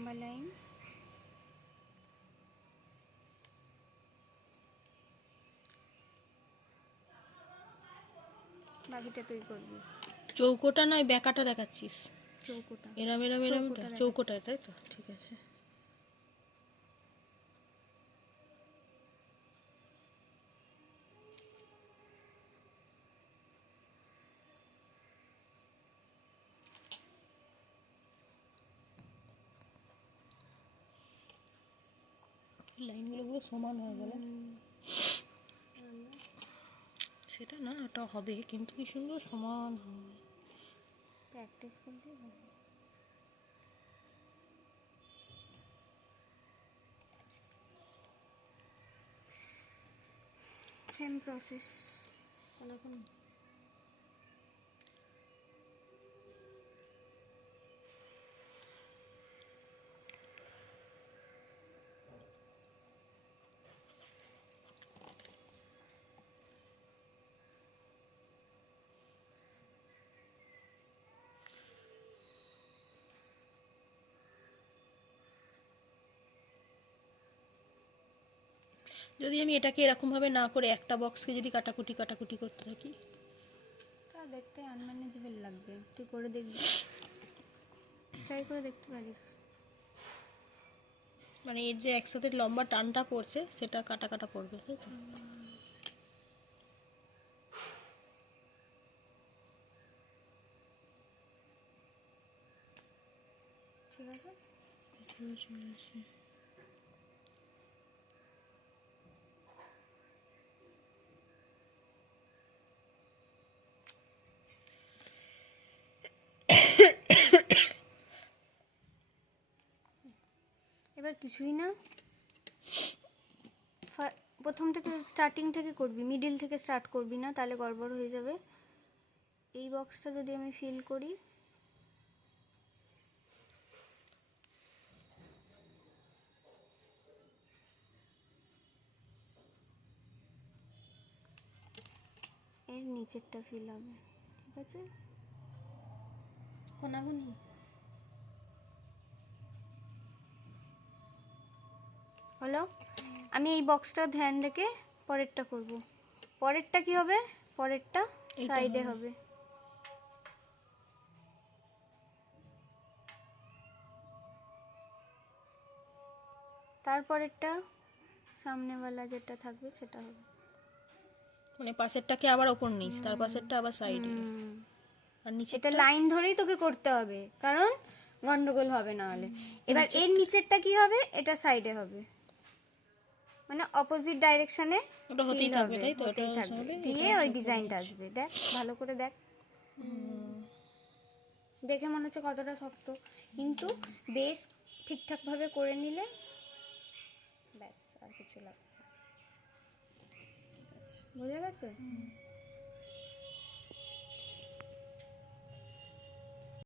লম্বা লাইন, বাকিটা তুই করবি। চৌকোটা নয় বেঁকাটা দেখাচ্ছিস? চৌকোটা, এরম এরম এরম, চৌকোটায়, তাই তো? ঠিক আছে। লাইনগুলো পুরো সমান হয়ে গেল। সেটা না, ওটা হবে, কিন্তু কি সুন্দর সমান হয়। প্র্যাকটিস করলেই হবে। Same process. এখন যদি আমি এটাকে এরকম ভাবে না করে একটা বক্সকে যদি কাটাকুটি কাটাকুটি করতে থাকি, তা দেখতে আনম্যানেজেবল লাগবে। তুই করে দেখবি, ট্রাই করে দেখতে পারিস। মানে এর যে একসাথে লম্বা টানটা পড়ছে সেটা কাটা কাটা পড়বে, তাই তো? ঠিক আছে। এবার কিছুই না, প্রথম থেকে স্টার্টিং থেকে করবি, মিডিল থেকে স্টার্ট করবি না, তাহলে গড়বড় হয়ে যাবে। এই বক্সটা যদি আমি ফিল করি, এর নিচেরটা ফিল হবে, ঠিক আছে? কোনাগুনি হলো। আমি এই বক্সটা ধ্যান রেখে পরেরটা করব। পরেরটা কি হবে? পরেরটা সাইডে হবে। তারপরেরটা সামনেওয়ালা যেটা থাকবে সেটা হবে। মানে পাশেরটাকে আবার ওপর নিচ, তার পাশেরটা আবার সাইডে, আর নিচে এটা লাইন ধরেই তোকে করতে হবে, কারণ গন্ডগোল হবে না হলে। এবার এর নিচেরটা কি হবে? এটা সাইডে হবে, মানে অপোজিট ডাইরেকশনে ওটা হতেই থাকবে, তাই তো? হতেই থাকবে, দিয়ে ওই ডিজাইনটা আসবে। দেখ ভালো করে দেখ, দেখে মনে হচ্ছে কতটা শক্ত, কিন্তু বেস ঠিকঠাক ভাবে করে নিলে ব্যাস, আর কিছু লাগবে না। বোঝা গেছে?